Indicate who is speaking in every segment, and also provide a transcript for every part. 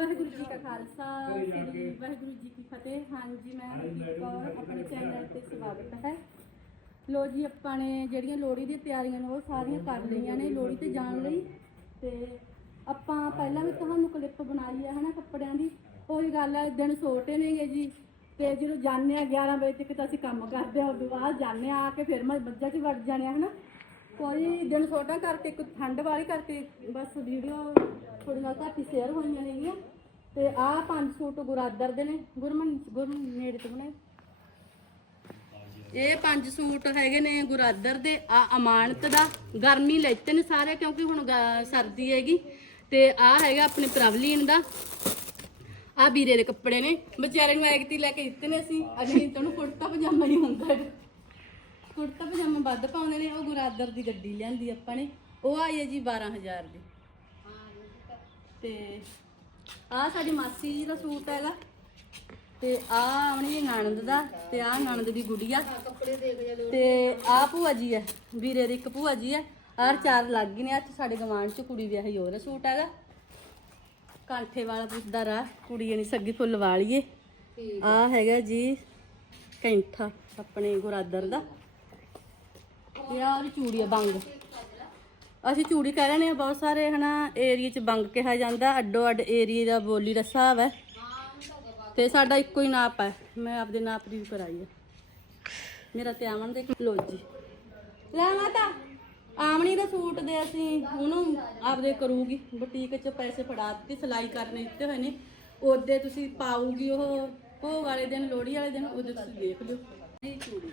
Speaker 1: ਵਾਹਿਗੁਰੂ ਜੀ ਕਾ ਖਾਲਸਾ ਸ੍ਰੀ ਵਾਹਿਗੁਰੂ ਜੀ ਕੀ ਫਤਿਹ। ਹਾਂਜੀ ਮੈਂ ਹਰਜੀਤ ਕੌਰ ਆਪਣੇ ਚੈਨਲ ਤੇ ਸਵਾਗਤ ਹੈ। ਲੋ ਜੀ ਆਪਾਂ ਨੇ ਜਿਹੜੀਆਂ ਲੋਹੜੀ ਦੀਆਂ ਤਿਆਰੀਆਂ ਨੇ ਉਹ ਸਾਰੀਆਂ ਕਰ ਲਈਆਂ ਨੇ ਲੋਹੜੀ ਤੇ ਜਾਣ ਲਈ। ਤੇ ਆਪਾਂ ਪਹਿਲਾਂ ਵੀ ਤੁਹਾਨੂੰ ਕਲਿੱਪ ਬਣਾਈ ਹੈ ਹਨਾ ਕੱਪੜਿਆਂ ਦੀ। ਉਹੀ ਗੱਲ ਹੈ ਦਿਨ ਛੋਟੇ ਨੇਗੇ ਜੀ। ਤੇ ਜਦੋਂ ਜਾਂਦੇ ਆ 11 ਵਜੇ ਤੱਕ ਤਾਂ ਅਸੀਂ ਕੰਮ ਕਰਦੇ ਆ ਉਦੋਂ ਬਾਅਦ ਜਾਂਦੇ ਆ ਕੇ ਫਿਰ ਮੈਂ ਬੱਜਾਂ 'ਚ ਵੜ ਜਾਣੇ ਹਨਾ। ਕੋਈ ਦਿਨ ਛੋਟਾ ਕਰਕੇ ਇੱਕ ਠੰਡ ਵਾਲੀ ਕਰਕੇ, ਬਸ ਵੀਡੀਓ ਥੋੜੀਆਂ ਘੱਟ ਹੀ ਸ਼ੇਅਰ ਹੋਈਆਂ ਨੇਗੀਆਂ ਤੇ ਆਹ ਪੰਜ ਸੂਟ ਗੁਰਾਦਰ ਦੇ ਨੇ, ਗੁਰਮਨ ਗੁਰਮਨ ਨੇੜੇ ਤੋਂ ਬਣਾਏ ਇਹ ਪੰਜ ਸੂਟ ਹੈਗੇ ਨੇ ਗੁਰਾਦਰ ਦੇ, ਆ ਅਮਾਨਤ ਦਾ। ਗਰਮੀ ਲੈਤੇ ਨੇ ਸਾਰੇ ਕਿਉਂਕਿ ਹੁਣ ਗ- ਸਰਦੀ ਹੈਗੀ। ਤੇ ਆ ਹੈਗਾ ਆਪਣੇ ਪ੍ਰਵਲੀਨ ਦਾ। ਆ ਵੀਰੇ ਦੇ ਕੱਪੜੇ ਨੇ। ਵਿਚਾਰੇ ਨੂੰ ਐਗਤੀ ਲੈ ਕੇ ਦਿੱਤੇ ਨੇ ਅਸੀਂ। ਅਗਲੀ ਤੋਂ ਨੂੰ ਕੁੜਤਾ ਪਜਾਮਾ ਹੀ ਹੁੰਦਾ ਹੈ। ਕੁੜਤਾ ਪਜਾਮਾ ਵੱਧ ਪਾਉਂਦੇ ਨੇ ਉਹ ਗੁਰਾਦਰ ਦੀ ਗੱਡੀ ਲਿਆਂਦੀ ਆਪਾਂ ਨੇ ਉਹ ਆਈ ਹੈ ਜੀ 12000 ਦੀ। ਤੇ ਆ ਸਾਡੀ ਮਾਸੀ ਜੀ ਦਾ ਸੂਟ ਹੈਗਾ ਤੇ ਆ ਆਉਣੀ ਨਣਦ ਦਾ ਤੇ ਆ ਨਣਦ ਦੀ ਗੁੜੀਆ। ਤੇ ਆ ਭੂਆ ਜੀ ਹੈ ਵੀਰੇ ਦੀ ਇੱਕ ਭੂਆ ਜੀ ਹੈ ਆਰ ਚਾਰ ਲੱਗ ਗਏ ਨੇ ਅੱਜ ਸਾਡੇ ਗਵਾਂਢ ਚ ਕੁੜੀ ਵਿਆਹੀ ਹੋਰ ਸੂਟ ਹੈਗਾ। ਕਾਂਠੇ ਵਾਲਾ ਪੁੱਛਦਾ ਰਾ ਕੁੜੀ ਨਹੀਂ ਸੱਗੀ ਫੁੱਲ ਵਾਲੀਏ। ਆ ਹੈਗਾ ਜੀ ਕੈਂਠਾ ਆਪਣੇ ਗੁਰਾਦਰ ਦਾ। ਇਹ ਉਹਦੀ ਚੂੜੀ ਆ, ਬੰਗ। ਅਸੀਂ ਚੂੜੀ ਕਹਿ ਰਹੇ ਹਾਂ, ਬਹੁਤ ਸਾਰੇ ਹਨਾ ਏਰੀਆ ਚ ਬੰਗ ਕਿਹਾ ਜਾਂਦਾ, ਅੱਡੋ ਅੱਡ ਏਰੀਆ ਦਾ ਬੋਲੀ ਦਾ ਹਿਸਾਬ ਹੈ। ਤੇ ਸਾਡਾ ਇੱਕੋ ਹੀ ਨਾਪ ਹੈ, ਮੈਂ ਆਪਦੇ ਨਾਪ ਦੀ ਵੀ ਕਰਾਈ ਹੈ। ਮੇਰਾ ਤੇ ਆਮਣ ਦੇ ਲੋ ਜੀ। ਲੈ ਮਾਤਾ, ਆਮਣੀ ਦਾ ਸੂਟ ਦੇ ਅਸੀਂ ਉਹਨੂੰ ਆਪਦੇ ਕਰੂਗੀ, ਬੁਟੀਕ 'ਚ ਪੈਸੇ ਫੜਾ ਦਿੱਤੇ, ਸਿਲਾਈ ਕਰਨੇ ਦਿੱਤੇ ਹੋਏ ਨੇ। ਉਹਦੇ ਤੁਸੀਂ ਪਾਊਗੀ ਉਹ ਭੋਗ ਵਾਲੇ ਦਿਨ, ਲੋਹੜੀ ਵਾਲੇ ਦਿਨ, ਉਹਦੇ ਤੁਸੀਂ ਦੇਖ ਲਿਓ। ਇਹ ਚੂੜੀ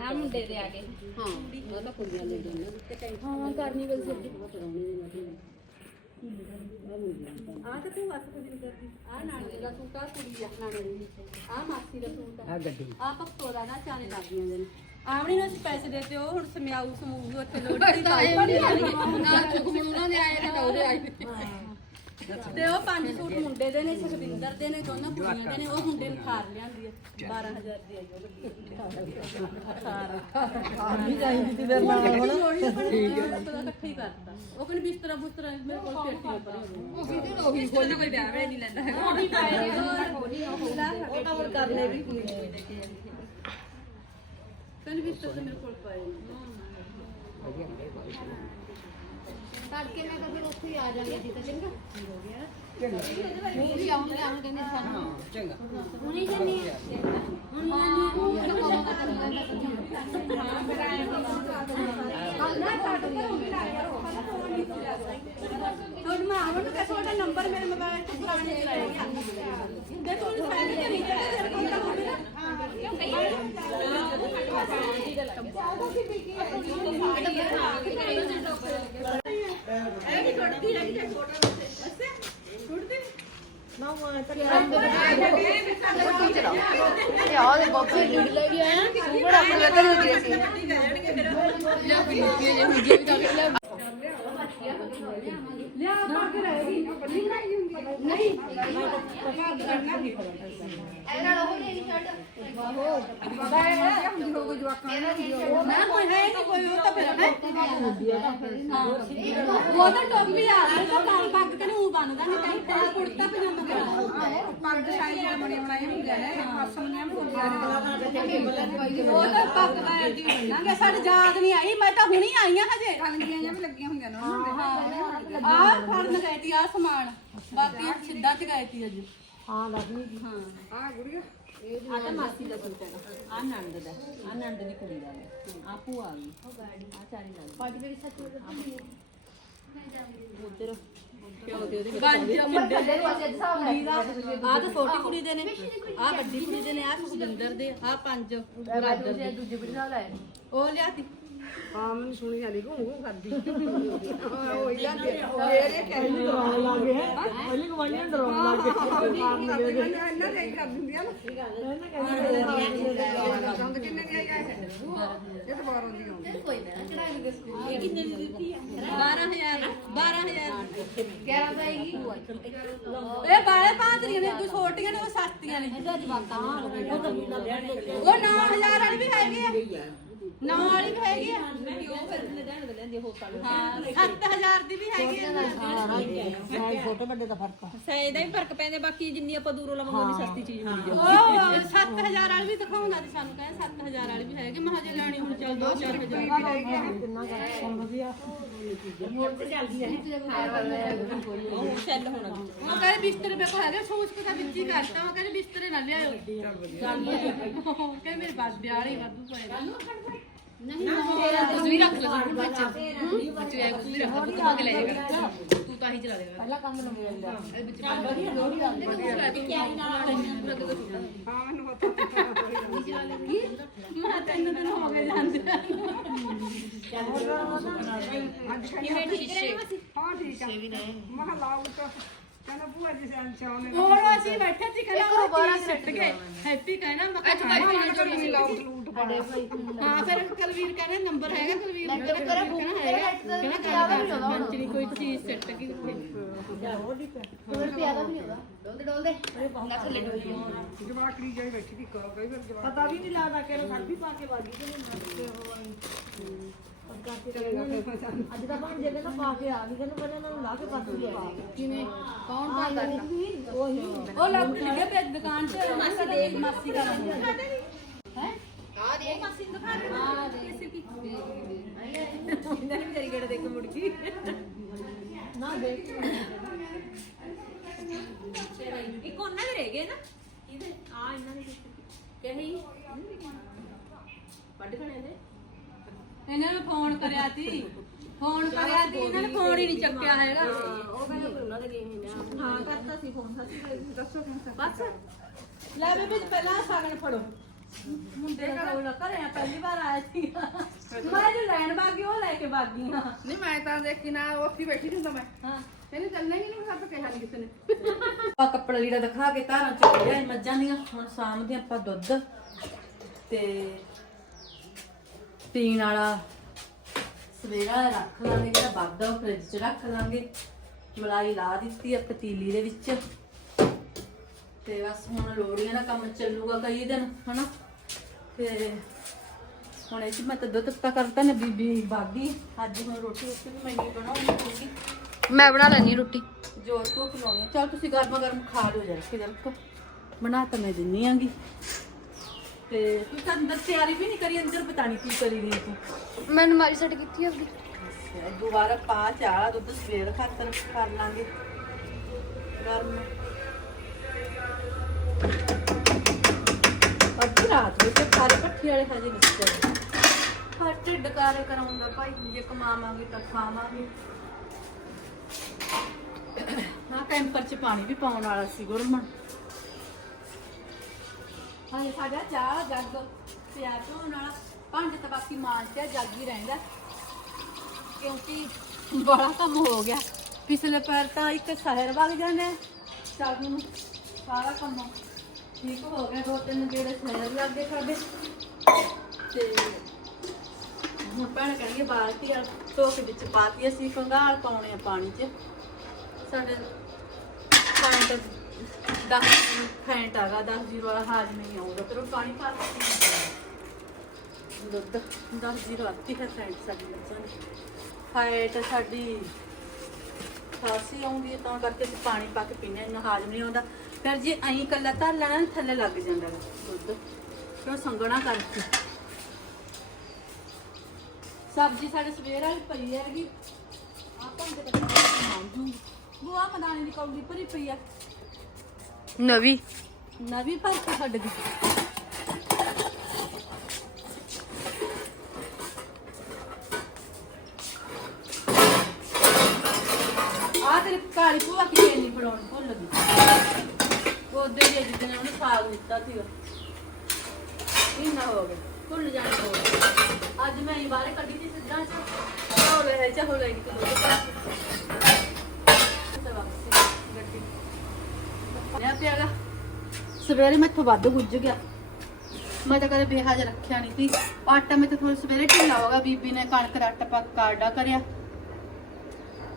Speaker 2: ਆ ਮੁੰਡੇ ਦੇ ਆ ਗਏ
Speaker 1: ਹਾਂ ਉਹ ਤਾਂ ਕੁੜੀਆਂ ਲੈ ਜਾਂਦੇ ਹਾਂ ਕਰਨੀ ਗੱਲ ਸੱਜੀ ਆ ਤਾਂ ਤੂੰ ਵਸ ਕੁਝ ਨਹੀਂ ਕਰਦੀ ਆ ਨਾਨੀ ਦਾ ਸੂਟ ਆ ਕੁੜੀ ਆ ਨਾਨੀ ਦੀ ਆ ਮਾਸੀ ਦਾ ਸੂਟ ਆ ਗੱਡੀ ਆ ਪੱਕੋ ਦਾ ਨਾ ਚਾਣੇ ਲੱਗਦੀਆਂ ਦੇ ਨੇ ਆਵਣੀ ਨੂੰ ਅਸੀਂ ਪੈਸੇ ਦੇਤੇ ਉਹ ਹੁਣ ਸਮਿਆਊ ਸਮੂਹ ਉੱਥੇ ਲੋੜੀ ਪਾਈ
Speaker 2: ਨਾ ਚੁੱਕ ਉਹਨਾਂ ਦੇ ਆਏ ਨੇ ਉਹਦੇ ਆਏ
Speaker 1: ਤੇ ਉਹ ਪੰਜ ਸੂਟ ਮੁੰਡੇ ਦੇ ਨੇ ਸੁਖਵਿੰਦਰ ਦੇ ਨੇ ਦੋਨੋਂ ਕੁੜੀਆਂ ਦੇ ਨੇ ਉਹ ਮੁੰਡੇ ਨੂੰ ਖਾਰ ਲਿਆਂਦੀ ਹੈ 12000 ਦੀ ਆਈ ਉਹ ਗੱਡੀ ਠੀਕ ਹੈ ਇਕੱਠੇ ਹੀ ਕਰਤਾ ਉਹ ਕਹਿੰਦੇ ਬਿਸਤਰਾ ਬੁਸਤਰਾ ਮੇਰੇ ਕੋਲ ਪੇਟੀਆਂ ਪਈਆਂ ਹੋਈਆਂ
Speaker 2: ਉਹੀ ਕੋਈ ਕੋਈ ਵਿਆਹ ਨਹੀਂ ਲੈਂਦਾ ਹੈਗਾ।
Speaker 1: ਉਹਦੀ ਪਾਏ ਉਹ ਤਾਂ ਹੋਰ ਕਰਨੇ ਵੀ ਕਹਿੰਦੇ ਬਿਸਤਰਾ ਤਾਂ ਮੇਰੇ ਕੋਲ ਪਏ ਨੇ।
Speaker 2: ਤੜਕੇ ਮੈਂ ਤਾਂ ਫਿਰ ਉੱਥੇ ਹੀ ਆ ਜਾਾਂਗੇ ਜੀ ਤਾਂ ਚੰਗਾ। ਹੋ ਗਿਆ ਉਹ ਵੀ ਆਉਂਦੇ ਆਉਂ ਕਹਿੰਦੇ ਸਾਨੂੰ। ਹਾਂ ਚੰਗਾ। ਹੁਣੇ ਜੰਨੀ ਹੁਣ
Speaker 1: ਤੁਹਾਡੇ ਮਾਂ ਨੂੰ ਕਿਹਾ ਤੁਹਾਡਾ ਨੰਬਰ ਮੇਰੇ ਮੋਬਾਈਲ ਤੇ ਪੁਰਾਣੇ ਚਲਾਇਆ ਗਿਆ ਦੇਖੋ ਉਹ ਫਾਈਲ ਤੇ ਨਹੀਂ ਜਿਹੜਾ ਤੇਰੇ ਕੋਲ ਹੋਵੇ ਨਾ
Speaker 2: ਉਹਦੇ ਬਾਪੇ ਡੁੱਬ ਲੈ ਗਿਆ ਤੂੰ ਬੜਾ ਆਪਣੇ ਲੱਤਾਂ ਨੂੰ ਗਿਆ ਸੀ। ਲਿਆ ਵੀ ਨਿੱਕੀ ਜਿਹੀ ਹੁੰਦੀ ਵੀ ਤਾਂ ਲਿਆ
Speaker 1: ਲਿਆ ਪਾ ਕੇ ਰਹੇਗੀ ਨਹੀਂ
Speaker 2: ਇਹਨਾਂ ਉਹ ਨਹੀਂ ਛੱਡ
Speaker 1: ਨਾ ਕੋਈ ਹੈ ਨਹੀਂ ਕੋਈ ਉਹ ਤਾਂ ਫਿਰ ਹੈ ਉਹ ਤਾਂ ਟੋਪੀ ਆ ਉਹ ਤਾਂ ਕਾਲ ਪੱਗ ਕੇ ਨੂੰ ਬੰਨਦਾ ਨਹੀਂ ਕਹੀਂ ਤੇ ਕੁੜਤਾ ਪਜਾਮਾ ਕਰਾ
Speaker 3: ਪੰਜ ਸਾਈਆਂ ਬਣੇ ਬਣਾਏ ਹੁੰਦੇ ਨੇ ਪਾਸੋਂ ਨੇ ਹੁੰਦੀਆਂ ਨੇ
Speaker 1: ਉਹ ਤਾਂ ਪੱਗ ਬੈਠ ਦੀ ਹੋਣਾਂਗੇ ਸਾਡੇ ਯਾਦ ਨਹੀਂ ਆਈ, ਮੈਂ ਤਾਂ ਹੁਣੀ ਆਈ ਆ ਹਜੇ।
Speaker 3: ਕਲਗੀਆਂ ਜਿਹੀਆਂ ਵੀ ਲੱਗੀਆਂ ਹੁੰਦੀਆਂ ਨੇ ਉਹਨਾਂ ਦੇ।
Speaker 1: ਆ ਫੜਨ ਗਈ ਤੀ ਆ ਸਮਾਨ। ਬਾਕੀ ਸਿੱਧਾ ਚ ਗਈ ਤੀ ਅੱਜ। ਹਾਂ ਲੱਗਣੀ ਹਾਂ।
Speaker 3: ਆ ਗੁੜੀਆ
Speaker 1: ਆ ਤਾਂ ਮਾਸੀ ਦਾ ਸੂਟ ਹੈਗਾ। ਆ ਨੰਦ ਦਾ ਆ ਨੰਦ ਦੀ ਕੁੜੀ ਦਾ ਆ ਭੂਆ ਆ ਗਈ। ਆ ਚਾਰੀ ਲੱਗ ਪਾਟੀ ਮੇਰੀ ਸੱਚ ਉਧਰ। ਕਿਉਂ ਤੇ ਉਹਦੇ ਪੰਜ ਮੁੰਡੇ। ਦੇ ਕੁੜੀ ਦਾ ਆ ਤਾਂ ਛੋਟੀ ਕੁੜੀ ਦੇ ਨੇ। ਆ ਵੱਡੀ ਕੁੜੀ ਦੇ ਨੇ। ਆ ਸੁਖਿੰਦਰ ਦੇ। ਆ ਪੰਜ ਦੇ
Speaker 2: ਦੂਜੇ ਬੜੀ ਨਾਲ ਆਏ
Speaker 1: ਉਹ ਲਿਆਤੀ।
Speaker 3: ਹਾਂ ਮੈਨੂੰ ਸੁਣੀ ਜਾਂਦੀ ਘੂੰ ਘੂੰ ਕਰਦੀ ਹਾਂ ਉਹ ਮੇਰੇ ਡਰਾਉਣ ਲੱਗੇ ਪਹਿਲੀ ਡਰਾਉਣ ਲੱਗੇ ਇਹਨਾਂ ਦੇ ਕਰ ਦਿੰਦੀਆਂ ਨਾ ਇਹਨਾਂ ਕਹਿੰਦੇ ਕਿੰਨੇ ਦੀ ਆਈ ਹੈ ਇਹ ਤਾਂ ਬਾਹਰੋਂ ਦੀ ਆਉਂਦੀ
Speaker 2: ਕੋਈ ਨਾ ਚੜਾਈ ਦੇ ਸਕੂਲ ਇਹ ਕਿੰਨੇ ਦੀ ਦਿੱਤੀ ਆ
Speaker 1: 12000 12000
Speaker 2: 11 ਦਾ ਆਏਗੀ
Speaker 1: ਇਹ ਬਾਲੇ ਪਾਤਰੀਆਂ ਨੇ ਕੋਈ ਛੋਟੀਆਂ ਨੇ ਉਹ ਸਸਤੀਆਂ ਨੇ
Speaker 2: ਇਹਦਾ ਜਵਾਕਾਂ
Speaker 1: ਉਹ 9000 ਵਾਲੀ ਵੀ ਹੈਗੀ ਆ
Speaker 2: ਨੌ ਵਾਲੀ ਵੀ ਹੈਗੀ ਆ।
Speaker 4: ਨਹੀਂ ਉਹ ਫਿਰ ਲੈਣ ਦੇ ਲੈਂਦੇ ਹੋ ਕਾਲੋ
Speaker 2: ਹਾਂ 7000 ਦੀ ਵੀ ਹੈਗੀ ਆ।
Speaker 3: ਛੋਟੇ ਵੱਡੇ ਦਾ ਫ਼ਰਕ ਆ।
Speaker 4: ਸਾਈਜ਼ ਦਾ ਹੀ ਫ਼ਰਕ ਪੈਂਦਾ ਬਾਕੀ ਜਿੰਨੀ ਆਪਾਂ ਦੂਰੋਂ ਲਵਾਂਗੇ ਉਨੀ ਸਸਤੀ ਚੀਜ਼ ਮਿਲ ਜਾਊ
Speaker 2: ਉਹ 7000 ਵਾਲੀ ਵੀ ਦਿਖਾਉਂਦਾ ਤੇ ਸਾਨੂੰ ਕਹਿੰਦੇ 7000 ਵਾਲੀ ਵੀ ਹੈਗੀ। ਮੈਂ ਹਜੇ ਲੈਣੀ ਹੁਣ ਚੱਲ 2-4000
Speaker 3: ਕਿੰਨਾ ਕਰ ਵਧੀਆ।
Speaker 4: ਉਹ ਸੈੱਲ ਹੋਣਾ।
Speaker 2: ਉਹ ਕਹਿੰਦੇ ਬਿਸਤਰੇ ਵੇਖੋ ਹੈਗੇ ਸੂਸ ਕੋ ਤਾਂ ਵਿੱਚ ਹੀ ਕਰਤਾ। ਉਹ ਕਹਿੰਦੇ ਬਿਸਤਰੇ ਨਾ ਲਿਆਓ ਕਹਿੰਦੇ ਮੇਰੇ ਬਾਦ ਵਿਆਹ ਹੀ ਵਾਧੂ ਪਏਗਾ ਨਹੀਂ ਤੂੰ ਵੀ ਰੱਖ ਲੈ ਬੱਚਾ ਬੱਚੇ ਐ ਤੂੰ ਵੀ ਰੱਖ ਲੈ ਤੂੰ ਲੈ ਜਾਏਗਾ ਤੂੰ ਤਾਂ ਹੀ ਚਲਾ ਦੇਗਾ
Speaker 3: ਪਹਿਲਾਂ ਕੰਮ ਨੂੰ ਮਿਲ ਲਿਆ
Speaker 2: ਇਹ ਵਿੱਚ ਵਧੀਆ ਵਧੀਆ
Speaker 3: ਹਾਂ ਮੈਨੂੰ ਪਤਾ।
Speaker 2: ਮੈਂ ਤੈਨੂੰ ਦਿਨ ਹੋ ਗਏ ਜਾਂਦੇ
Speaker 3: ਅੱਜ
Speaker 4: ਕਿਵੇਂ ਠੀਕ ਰਹੇ ਮਾਸੀ
Speaker 3: ਹਾਂ ਠੀਕ ਆ। ਮਹਾ ਲਾਉ ਤਾਂ ਕਹਿੰਦਾ ਭੂਆ ਜੀ ਸੈਨ ਚਾਉਨੇ
Speaker 2: ਹੋਰ ਅਸੀਂ ਬੈਠੇ ਸੀ ਕਹਿੰਦਾ ਉਹ ਬਾਰਾ ਸੱਟ ਗਏ। ਹੈਪੀ ਕਹਿਣਾ ਮੈਂ ਕਿਹਾ ਭਾਈ
Speaker 3: ਮੈਂ ਵੀ ਲਾਉ ਲੂਟ ਪੜੇ
Speaker 2: ਹਾਂ ਫਿਰ ਕਲਵੀਰ ਕਹਿੰਦਾ ਨੰਬਰ ਹੈਗਾ ਕਲਵੀਰ ਦਾ ਕਹਿੰਦਾ ਹੈਗਾ। ਕਹਿੰਦਾ ਗੱਲ ਕਰ ਮੰਚ ਨਹੀਂ ਕੋਈ ਚੀਜ਼ ਸੈੱਟ ਕੀ ਉੱਥੇ
Speaker 3: ਜਵਾਕੜੀ ਜਾਈ ਬੈਠੀ ਦੀ ਕਰੋ ਕਈ ਵਾਰ ਜਵਾਕ ਪਤਾ ਵੀ ਨਹੀਂ ਲੱਗਦਾ ਕਿ ਉਹ ਸੜਦੀ ਪਾ ਕੇ ਵਾਗੀ ਤੇ ਨਹੀਂ ਅੱਜ ਤਾਂ ਬਣ ਜੇ ਤਾਂ ਪਾ ਕੇ ਆ ਗਈ ਕਹਿੰਦਾ ਪਹਿਲਾਂ ਇਹਨਾਂ ਨੂੰ ਲਾ ਕੇ ਪਾ ਦੂੰਗੀ
Speaker 2: ਕਿਵੇਂ ਕੌਣ ਪਾ ਕਰਦਾ ਉਹ ਲੱਗ ਲਿਆ ਪੇ ਦੁਕਾਨ ਤੇ ਮਾਸੀ ਦੇਖ। ਮਾਸੀ ਦਾ ਹੈ
Speaker 4: ਆ ਦੇ ਮਾਸੀ ਨੂੰ ਦਿਖਾ ਦੇ ਆ ਦੇ ਕਿਸੇ ਕੀ ਇਹਨਾਂ ਨੇ ਤੇਰੀ ਗੇੜ ਦੇਖ ਮੁੜ ਗਈ
Speaker 3: ਨਾ ਦੇਖ
Speaker 4: ਇੱਕ ਉਹਨਾਂ ਦੇ ਰਹਿ ਗਏ ਨਾ। ਇਹਦੇ ਆ ਇਹਨਾਂ ਦੇ
Speaker 2: ਕਹੀ ਵੱਡ ਖਣੇ ਦੇ। ਇਹਨਾਂ ਨੂੰ ਫੋਨ ਕਰਿਆ ਸੀ ਫੋਨ ਕਰਿਆ ਸੀ ਇਹਨਾਂ ਨੇ ਫੋਨ ਹੀ ਨਹੀਂ ਚੱਕਿਆ ਹੈਗਾ।
Speaker 4: ਉਹ ਕਹਿੰਦੇ ਕੋਈ ਉਹਨਾਂ ਦੇ ਗਏ ਨੇ। ਹਾਂ ਕਰਤਾ ਸੀ ਫੋਨ ਸੱਚੀ ਦੱਸੋ
Speaker 2: ਬਸ। ਲੈ ਬੇਬੇ ਜੀ ਪਹਿਲਾਂ ਸਾਗਣ ਫੜੋ। ਮੁੰਡੇ ਦਾ ਕੋਲ ਘਰੇ ਆ ਪਹਿਲੀ ਵਾਰ ਆਇਆ ਸੀ। ਮੈਂ ਜੋ ਲੈਣ ਬਾਗੀ ਉਹ ਲੈ ਕੇ ਬਾਗੀ ਹਾਂ
Speaker 3: ਨਹੀਂ ਮੈਂ ਤਾਂ ਦੇਖੀ ਨਾ ਉੱਥੇ ਬੈਠੀ ਹੁੰਦਾ ਮੈਂ।
Speaker 2: ਹਾਂ।
Speaker 3: ਕਹਿੰਦੀ ਚੱਲਣਾ ਹੀ ਨਹੀਂ ਸਭ ਕਿਹਾ ਨਹੀਂ ਕਿਸੇ ਨੇ।
Speaker 1: ਆਪਾਂ ਕੱਪੜਾ ਲੀੜਾ ਦਿਖਾ ਕੇ ਧਾਰਾਂ ਚ ਲਿਆ ਮੱਝਾਂ ਦੀਆਂ ਹੁਣ ਸਾਂਭਦੇ ਆਪਾਂ ਦੁੱਧ ਤੇ ਪੀਣ ਵਾਲਾ। ਸਵੇਰਾ ਰੱਖ ਲਾਂਗੇ ਜਿਹੜਾ ਵੱਧਦਾ ਉਹ ਫ੍ਰਿਜ 'ਚ ਰੱਖ ਲਾਂਗੇ। ਮਲਾਈ ਲਾ ਦਿੱਤੀ ਆ ਪਤੀਲੀ ਦੇ ਵਿੱਚ। ਤੇ ਬਸ ਹੁਣ ਲੋੜੀਆਂ ਦਾ ਕੰਮ ਚੱਲੂਗਾ ਕਈ ਦਿਨ ਹਨਾ? ਤੇ ਹੁਣ ਇਹ ਮੈਂ ਤਾਂ ਦੁੱਧ ਪਾ ਕਰਤਾ ਨਾ ਬੀਬੀ ਬਾਗੀ। ਅੱਜ ਹੁਣ ਰੋਟੀ ਉੱਤੇ ਵੀ ਮੈਂ ਹੀ ਬਣਾਉਣੀ
Speaker 4: ਮੈਂ ਬਣਾ ਲੈਣੀ ਰੋਟੀ।
Speaker 1: ਜੋ ਤੂੰ ਖਲਾਉਣੀ ਚਲ ਤੁਸੀਂ ਗਰਮਾ ਗਰਮ ਖਾ ਲਿਓ ਜਰਾ ਕਿ ਜਰਾ ਬਣਾ ਤਾਂ ਮੈਂ ਦਿੰਨੀ ਆਂਗੀ। ਤੇ ਤੂੰ ਤਾਂ ਅੰਦਰ ਤਿਆਰੀ ਵੀ ਨਹੀਂ ਕਰੀ ਅੰਦਰ ਪਤਾ ਨਹੀਂ ਕੀ ਕਰੀ ਗਈ ਤੂੰ।
Speaker 4: ਮੈਨੂੰ ਮਾਰੀ ਸੈੱਟ ਕੀਤੀ ਆਪਦੀ
Speaker 1: ਅੱਛਾ, ਦੁਬਾਰਾ ਪਾ ਚਾਹ ਦੁੱਧ ਸਵੇਰ ਖਾਤਰ ਕਰ ਲਾਂਗੇ। ਗਰਮ। ਅੱਧੀ ਰਾਤ ਵਿੱਚ ਖਾਰੇ ਪੱਠੀ ਵਾਲੇ ਹਜੇ ਨਹੀਂ ਚੱਲੇ। ਪਰ ਢਿੱਡ ਕਾਰੇ ਕਰਾਉਂਦਾ ਭਾਈ ਜੇ ਕਮਾਵਾਂਗੇ ਤਾਂ ਖਾਵਾਂਗੇ। ਹਾਂ ਕੈਂਪਰ ਚ ਪਾਣੀ ਵੀ ਪਾਉਣ ਵਾਲਾ ਸੀ ਗੁਰਮਨ। ਸਾਡਾ ਚਾਹ, ਜੱਗ ਪਿਆ ਧੋਣ ਹੀ ਰਹਿੰਦਾ। ਕਿਉਂਕਿ ਬੜਾ ਕੰਮ ਹੋ ਗਿਆ। ਪਿਛਲੇ ਪੈਰ ਤਾਂ ਇੱਕ ਸ਼ਹਿਰ ਵਗ ਜਾਣਾ ਚੱਲ ਮੈਨੂੰ ਸਾਰਾ ਕੰਮ ਠੀਕ ਹੋ ਗਿਆ। ਦੋ ਤਿੰਨ ਜਿਹੜੇ ਸ਼ਹਿਰ ਲੱਗੇ ਸਾਡੇ ਤੇ ਹੁਣ ਭੈਣ ਕਹਿੰਦੀ ਬਾਲਤੀ ਆ ਧੋਖ ਵਿੱਚ ਪਾਤੀ ਅਸੀਂ ਕੰਗਾਲ ਪਾਉਣੇ ਆ ਪਾਣੀ 'ਚ। ਸਾਡੇ ਪਾਣੀ ਤਾਂ 10 ਫੈਂਟ ਆਗਾ 10 ਜ਼ੀਰੋ ਵਾਲਾ ਹਾਜ਼ਮੇ ਹੀ ਆਊਗਾ ਫਿਰ ਉਹ ਪਾਣੀ ਪਾ ਕੇ ਦੁੱਧ 10 ਜ਼ੀਰੋ ਆਤੀ ਹੈ ਫੈਂਟ ਸਾਡੀ ਬੱਚਾ ਫੈਟ ਸਾਡੀ ਖਾਸੀ ਆਉਂਦੀ ਤਾਂ ਕਰਕੇ ਅਸੀਂ ਪਾਣੀ ਪਾ ਕੇ ਪੀਨੇ ਨਾ ਹਾਜ਼ਮ ਨਹੀਂ ਆਉਂਦਾ। ਫਿਰ ਜੇ ਐਂ ਕੱਲਾ ਤਾਂ ਲੈਣਾ ਥੱਲੇ ਲੱਗ ਜਾਂਦਾ ਦੁੱਧ, ਫਿਰ ਸੰਗਣਾ ਕਰਕੇ। ਸਬਜ਼ੀ ਸਾਡੇ ਸਵੇਰ ਵਾਲੀ ਪਈ ਹੈਗੀ। ਆਪਾਂ ਦੇ ਬੱਚੇ ਨੂੰ ਬੁਆ ਮਦਾਨੀ ਦੀ ਕੌਲੀ ਭਰੀ ਪਈ ਆ।
Speaker 4: ਨਵੀਂ।
Speaker 1: ਨਵੀਂ ਭਰ ਕੇ ਛੱਡ ਗਈ ਆ ਤੇਰੀ ਕਾਲੀ ਭੂਆ ਕੀ ਨਹੀਂ ਫੜਾਉਣ ਭੁੱਲ ਗਈ। ਉਹਦੇ ਦੇ ਜਿੱਦਣ ਉਹਨੇ ਸਾਗ ਦਿੱਤਾ ਸੀਗਾ। ਇੰਨਾ ਹੋ ਗਿਆ। ਭੁੱਲ ਜਾਣਾ ਹੋ ਗਿਆ। ਅੱਜ ਮੈਂ ਇਹ ਬਾਰੇ ਕੱਢੀ ਸੀ ਸਿੱਧਾ ਚ ਹੋ ਰਿਹਾ ਚਾਹ ਹੋ ਰਿਹਾ ਕਿ ਲਿਆ ਪਿਆਗਾ ਸਵੇਰੇ ਮੈਥੋਂ ਵੱਧ ਗੁੱਜ ਗਿਆ। ਮੈਂ ਤਾਂ ਕਦੇ ਬੇਹਾਜ ਰੱਖਿਆ ਨਹੀਂ ਸੀ। ਆਟਾ ਮੈਂ ਤਾਂ ਥੋੜਾ ਸਵੇਰੇ ਢਿੱਲਾ ਹੋਗਾ ਬੀਬੀ ਨੇ ਕਣਕ ਦਾ ਆਟਾ ਪਾ ਕੇ ਕਰਿਆ।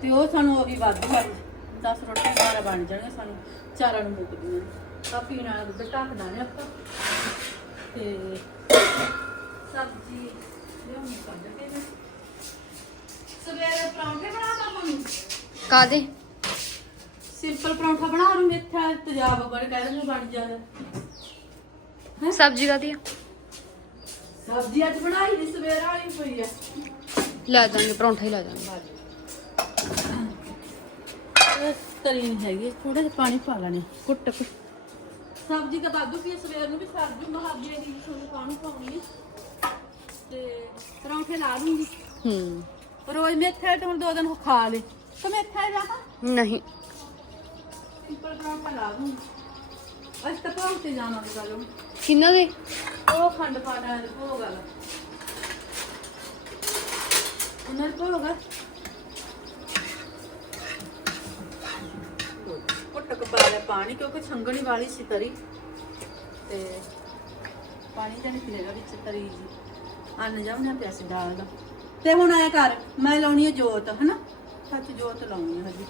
Speaker 1: ਤੇ ਉਹ ਸਾਨੂੰ ਉਹੀ ਵੱਧ ਬਣ 10 ਰੋਟੀ 12 ਬਣ ਜਾਣਗੇ ਸਾਨੂੰ। ਚਾਰਾਂ ਨੂੰ ਮੁੱਕਦੀਆਂ ਆ ਪੀਣ ਵਾਲਾ ਦੁੱਧ ਢੱਕਦਾ ਨੇ ਆਪਾਂ। ਤੇ ਸਬਜ਼ੀ ਲਿਆਉਣੀ ਕੱਢ ਕੇ ਸਵੇਰੇ ਪਰੌਂਠੇ ਬਣਾਤਾ ਤੁਹਾਨੂੰ
Speaker 2: ਕਾਦੇ
Speaker 1: ਸਿੰਪਲ ਪਰੌਂਠਾ ਬਣਾ ਲੂ ਮਿੱਠਾ ਤੇਜ਼ਾਬ ਬੜ ਕਹਿ ਨੂੰ ਬਣ ਜਾਣਾ
Speaker 2: ਸਬਜ਼ੀ ਕਾਦੀ
Speaker 1: ਸਬਜ਼ੀ ਅੱਜ ਬਣਾਈ ਨਹੀਂ ਸਵੇਰ ਵਾਲੀ ਪਈ ਆ।
Speaker 2: ਲੈ ਜਾਾਂਗੇ ਪਰੌਂਠਾ ਹੀ ਲੈ ਜਾਾਂਗੇ
Speaker 1: ਤਰੀ ਨਹੀਂ ਹੈਗੀ ਥੋੜਾ ਜਿਹਾ ਪਾਣੀ ਪਾ ਲੈਣੇ ਕੁੱਟ ਕੁੱਟ ਸਬਜ਼ੀ ਤਾਂ ਬਾਦੂ ਪਈ ਆ, ਸਵੇਰ ਨੂੰ ਵੀ ਸਬਜ਼ੀ ਮਹਾਬੀਆਂ ਦੀ ਤੁਹਾਨੂੰ ਪਾਣੀ ਪਾਉਣੀ ਹੈ ਤੇ ਪਰੌਂਠੇ ਲਾ ਲੂੰਗੀ।
Speaker 2: ਹੂੰ।
Speaker 1: ਰੋਜ਼ ਮੇਥੇ ਤੇ ਹੁਣ ਦੋ ਦਿਨ ਖਾ ਲੇ। ਤੇ ਮੇਥੇ ਜਾ
Speaker 2: ਨਹੀਂ।
Speaker 1: ਪਰੌਂਠਾ ਲਾ ਤਾਂ ਜਾਵਾਂਗੇ
Speaker 2: ਕਿੰਨਾ ਦੇ
Speaker 1: ਉਹ ਖੰਡ ਪਾਣਾ ਹੈ ਭੋਗ ਵਾਲਾ। ਉਹਨਾਂ ਨੂੰ ਭੋਗ ਆ। ਕੁੱਟ ਪਾ ਲਿਆ ਪਾਣੀ ਕਿਉਂਕਿ ਛੰਗਣੀ ਵਾਲੀ ਸੀ ਤਰੀ। ਤੇ ਪਾਣੀ ਤਾਂ ਨਹੀਂ ਪੀਏਗਾ ਵਿੱਚ ਤਰੀ ਜੀ। ਅੰਨ ਜਾਉਣਾ ਪਿਆ ਸੀ ਦਾਲ ਦਾ। ਤੇ ਹੁਣ ਆਇਆ ਕਰ ਮੈਂ ਲਾਉਣੀ ਹੈ ਜੋਤ ਹਨਾ? ਸੱਚ ਜੋਤ ਲਾਉਣੀ ਹੈ ਹਜੀ।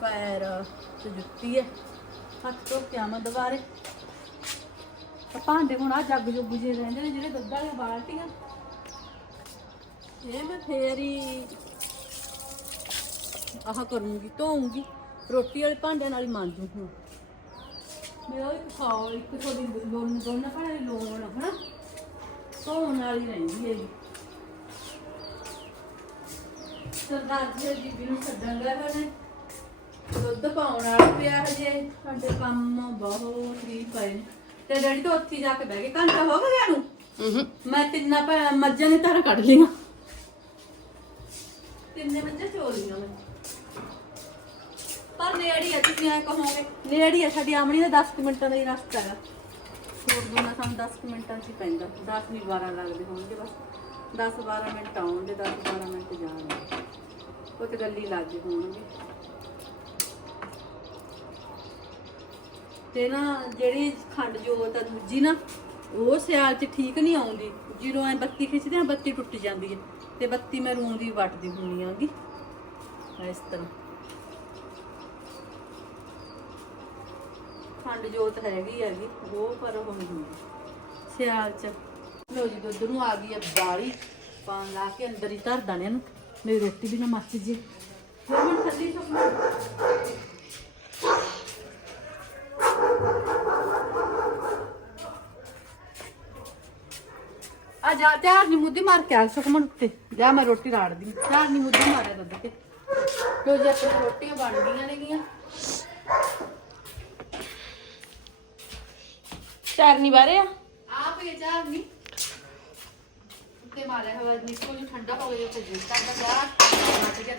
Speaker 1: ਪੈਰ ਤੇ ਜੁੱਤੀ ਹੈ। ਹੱਥ ਧੋ ਕੇ ਦੁਬਾਰੇ। ਤਾਂ ਭਾਂਡੇ ਹੁਣ ਆ ਜੱਗ ਜੁੱਗ ਜੇ ਰਹਿੰਦੇ ਨੇ, ਜਿਹੜੇ ਦੁੱਧ ਵਾਲੀਆਂ ਬਾਲਟੀਆਂ। ਇਹ ਮੈਂ ਫੇਰ ਹੀ ਆਹ ਕਰੂੰਗੀ ਧੋਉਂਗੀ ਰੋਟੀ ਵਾਲੇ ਭਾਂਡਿਆਂ ਨਾਲ ਹੀ ਮਾਂਜੂ ਹੁਣ। ਮੇਰਾ ਇੱਕ ਖਾਓ, ਇੱਕ ਥੋੜੀ ਲੋਨ ਦੋਨਾਂ ਭਾਂਡਿਆਂ ਦੀ ਲੋਨ ਹਨਾ? ਧੋਣ ਵਾਲੀ ਰਹਿੰਦੀ ਹੈਗੀ ਸਰਦਾਰ ਜੀ ਬੀਬੀ ਨੂੰ ਛੱਡਣ ਗਏ ਹੋਏ ਨੇ ਦੁੱਧ ਪਾਉਣ ਵਾਲਾ ਪਿਆ ਹਜੇ। ਸਾਡੇ ਕੰਮ ਬਹੁਤ ਹੀ ਪਏ ਨੇ। ਤੇ ਡੈਡੀ ਤਾਂ ਉੱਥੇ ਹੀ ਜਾ ਕੇ ਬਹਿ ਗਏ। ਘੰਟਾ ਹੋ ਗਿਆ ਨੂੰ?
Speaker 2: ਹੂੰ
Speaker 1: ਮੈਂ ਤਿੰਨਾਂ ਭੈ- ਮੱਝਾਂ ਨੇ ਧਾਰਾਂ ਕੱਢ ਲਈਆਂ। ਤਿੰਨੇ ਮੱਝਾਂ ਚੋ ਲਈਆਂ ਮੈਂ। ਪਰ ਨੇੜੀ ਆ ਤੁਸੀਂ ਐ ਕਹੋਗੇ ਨੇੜੀ ਆ ਸਾਡੀ ਆਮਣੀ ਦਾ 10 ਕੁ ਮਿੰਟਾਂ ਦਾ ਹੀ ਰਸਤਾ ਹੈਗਾ ਛੋੜ ਦੋਨਾ ਸਾਨੂੰ 10 ਕੁ ਮਿੰਟਾਂ 'ਚ ਹੀ ਪੈਂਦਾ। 10 ਨਹੀਂ 12 ਲੱਗਦੇ ਹੋਣਗੇ ਬਸ। 10 12 ਮਿੰਟ ਆਉਣਗੇ 10 12 ਮਿੰਟ ਜਾਣਗੇ। ਉਹ ਤੇ ਗੱਲੀ ਲੱਗ ਗਏ ਹੋਣਗੇ। ਤੇ ਨਾ ਜਿਹੜੀ ਖੰਡ ਜੋਤ ਆ ਦੂਜੀ ਨਾ, ਉਹ ਸਿਆਲ 'ਚ ਠੀਕ ਨਹੀਂ ਆਉਂਦੀ। ਜਦੋਂ ਐ ਬੱਤੀ ਖਿੱਚਦੇ ਆ, ਬੱਤੀ ਟੁੱਟ ਜਾਂਦੀ ਹੈ ਤੇ ਬੱਤੀ ਮੈਂ ਰੂੰ ਦੀ ਵੱਟਦੀ ਹੁੰਨੀ ਆਂਗੀ ਇਸ ਤਰ੍ਹਾਂ। ਖੰਡ ਜੋਤ ਹੈਗੀ ਹੈਗੀ ਉਹ ਪਰ ਉਹ ਨਹੀਂ ਹੁੰਦੀ। ਸਿਆਲ 'ਚ। ਲੋ ਜੀ ਦੁੱਧ ਨੂੰ ਆ ਗਈ ਹੈ ਬਾਰੀ ਪਾਣ ਲਾ ਕੇ ਅੰਦਰ ਹੀ ਧਰ ਦਾਣੇ ਨੂੰ ਮੇਰੀ ਰੋਟੀ ਵੀ ਨਾ ਮੱਚ ਜੇ। ਫਿਰ ਮੈਂ ਥੱਲੇ ਸੁੱਕਣਾ ਆ ਜਾ ਚਾਰ ਨੀ ਮੁੱਦੀ ਮਾਰ ਕੇ ਆ ਸੁਖਮਨ ਉੱਤੇ। ਜਾ ਮੈਂ ਰੋਟੀ ਰਾੜਦੀ ਚਾਰ ਨੀ ਮੁੱਦੀ ਮਾਰਿਆ ਦੁੱਧ ਤੇ। ਲੋ ਜੀ ਆਪਣੀ ਰੋਟੀਆਂ ਬਣ ਗਈਆਂ ਨੇਗੀਆਂ।
Speaker 2: ਚਾਰਨੀ ਬਾਰੇ ਆ?
Speaker 1: ਆਪ ਇਹ ਚਾਰ ਨੀ। ਉੱਤੇ ਮਾਰਿਆ ਹਵਾ ਨਿਕੋ ਜੀ ਠੰਡਾ ਹੋ ਗਿਆ ਤੇ ਜਿਸ ਤੱਕ ਦਾ ਜਾ ਮੱਚ ਗਿਆ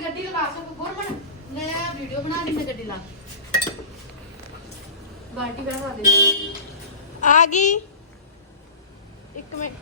Speaker 1: ਕੇ ਗੱਡੀ ਲਗਾ ਸਕੋ ਗੁਰਮਣ। ਮੈਂ ਵੀਡੀਓ ਬਣਾ ਲਈ ਮੈਂ ਗੱਡੀ ਲਾ। ਕੇ। ਬਾਲਟੀ ਬਣਾ ਦੇ।
Speaker 2: ਆ ਗਈ। ਇੱਕ ਮਿੰਟ।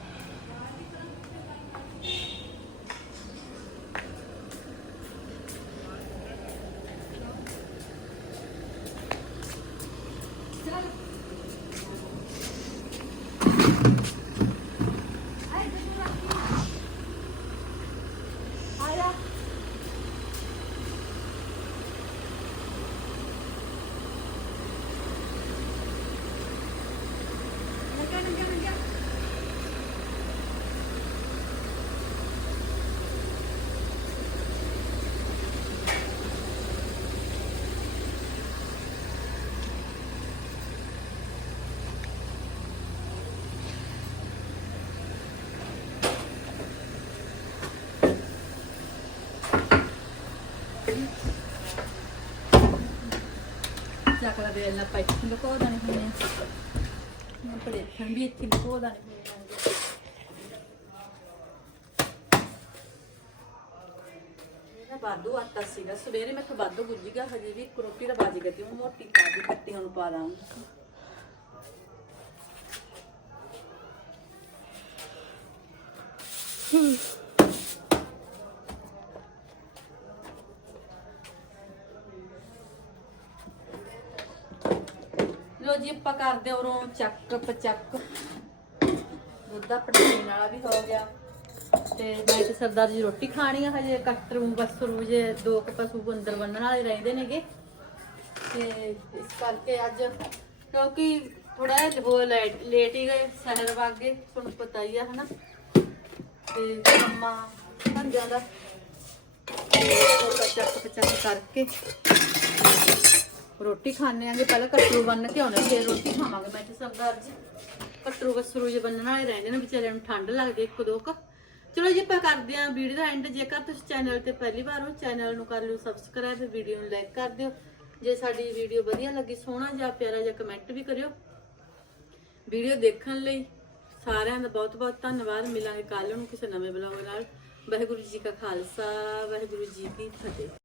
Speaker 1: ਚੱਕਲਾ ਦੇ ਨਾ ਪਾਈ ਲੁਕੋ ਦਾਣੇ ਹੁੰਦੇ ਆਟਾ ਸੀਗਾ ਸਵੇਰੇ ਮੈਂ ਵਾਧੂ ਗੁੱਜ ਗਿਆ ਹਜੇ ਵੀ ਇੱਕ ਰੋਟੀ ਦਾ ਬਾਜੀ ਗਈ ਉਹ ਮੋਟੀ ਪਾ ਦੀ ਪੱਤੀ ਨੂੰ ਪਾ ਦਾਂਗੀ ਲੋ ਜੀ, ਆਪਾਂ ਕਰਦੇ ਉਰੋਂ ਚੱਕ, ਪਚੱਕ। ਦੁੱਧ ਆਪਣਾ ਪੀਣ ਵਾਲਾ ਵੀ ਹੋ ਗਿਆ। ਤੇ ਮੈਂ ਤੇ ਸਰਦਾਰ ਜੀ ਰੋਟੀ ਖਾਣੀ ਆ, ਹਜੇ ਕਟਰੂ ਬਸਰੂ ਜੇ ਦੋ ਕੁ ਪਸ਼ੂ ਅੰਦਰ ਬੰਨਣ ਵਾਲੇ ਰਹਿੰਦੇ ਨੇਗੇ। ਤੇ ਇਸ ਕਰਕੇ ਅੱਜ ਕਿਉਂਕਿ ਥੋੜਾ ਜਿਹਾ ਹੋ ਲੇਟ ਲੇਟ ਹੀ ਗਏ, ਸ਼ਹਿਰ ਵਾਗੇ, ਤੁਹਾਨੂੰ ਪਤਾ ਹੀ ਆ, ਹਨਾ। ਤੇ ਕੰਮਾਂ ਭਾਂਡਿਆਂ ਦਾ। ਚੱਕ ਪਚੱਕ ਕਰਕੇ ਰੋਟੀ ਖਾਣੇ ਆਂਗੇ, ਪਹਿਲਾਂ ਕਟਰੂ ਬੰਨ ਕੇ ਆਉਣੇ ਫਿਰ ਰੋਟੀ ਖਾਵਾਂਗੇ। ਮੈਂ ਤੇ ਸਰਦਾਰ ਜੀ, ਕਟਰੂ ਬਸਰੂ ਜੇ ਬੰਨਣ ਵਾਲੇ ਰਹਿੰਦੇ ਨੇ, ਵਿਚਾਰਿਆਂ ਨੂੰ ਠੰਡ ਲੱਗਦੀ ਇੱਕ ਦੋ ਕੁ। ਚਲੋ ਜੀ, ਆਪਾਂ ਕਰਦੇ ਆਂ ਵੀਡੀਓ ਦਾ ਐਂਡ ਜੇਕਰ ਤੁਸੀਂ ਚੈਨਲ ਤੇ ਪਹਿਲੀ ਵਾਰ ਹੋ ਚੈਨਲ ਨੂੰ ਕਰ ਲਿਓ ਸਬਸਕ੍ਰਾਈਬ ਵੀਡੀਓ ਨੂੰ ਲਾਈਕ ਕਰ ਦਿਓ। ਜੇ ਸਾਡੀ ਵੀਡੀਓ ਵਧੀਆ ਲੱਗੀ, ਸੋਹਣਾ ਜਾਂ ਪਿਆਰਾ ਜਾਂ ਕਮੈਂਟ ਵੀ ਕਰਿਓ। ਵੀਡੀਓ ਦੇਖਣ ਲਈ ਸਾਰਿਆਂ ਦਾ ਬਹੁਤ ਬਹੁਤ ਧੰਨਵਾਦ। ਮਿਲਾਂਗੇ ਕੱਲ ਨੂੰ ਕਿਸੇ ਨਵੇਂ ਬਲੌਗ ਨਾਲ। ਵਾਹਿਗੁਰੂ ਜੀ ਕਾ ਖਾਲਸਾ, ਵਾਹਿਗੁਰੂ ਜੀ ਕੀ ਫਤਿਹ।